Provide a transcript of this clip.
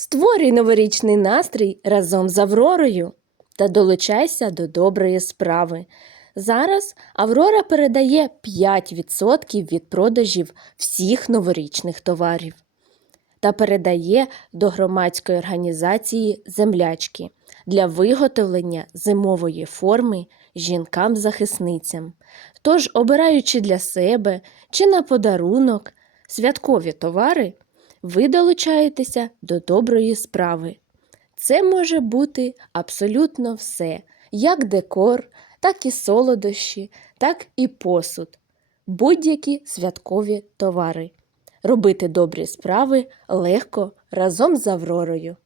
Створюй новорічний настрій разом з Авророю та долучайся до доброї справи. Зараз Аврора передає 5% від продажів всіх новорічних товарів та передає до громадської організації Землячки для виготовлення зимової форми жінкам-захисницям. Тож, обираючи для себе чи на подарунок святкові товари, ви долучаєтеся до доброї справи. Це може бути абсолютно все, як декор, так і солодощі, так і посуд, будь-які святкові товари. Робити добрі справи легко разом з Авророю.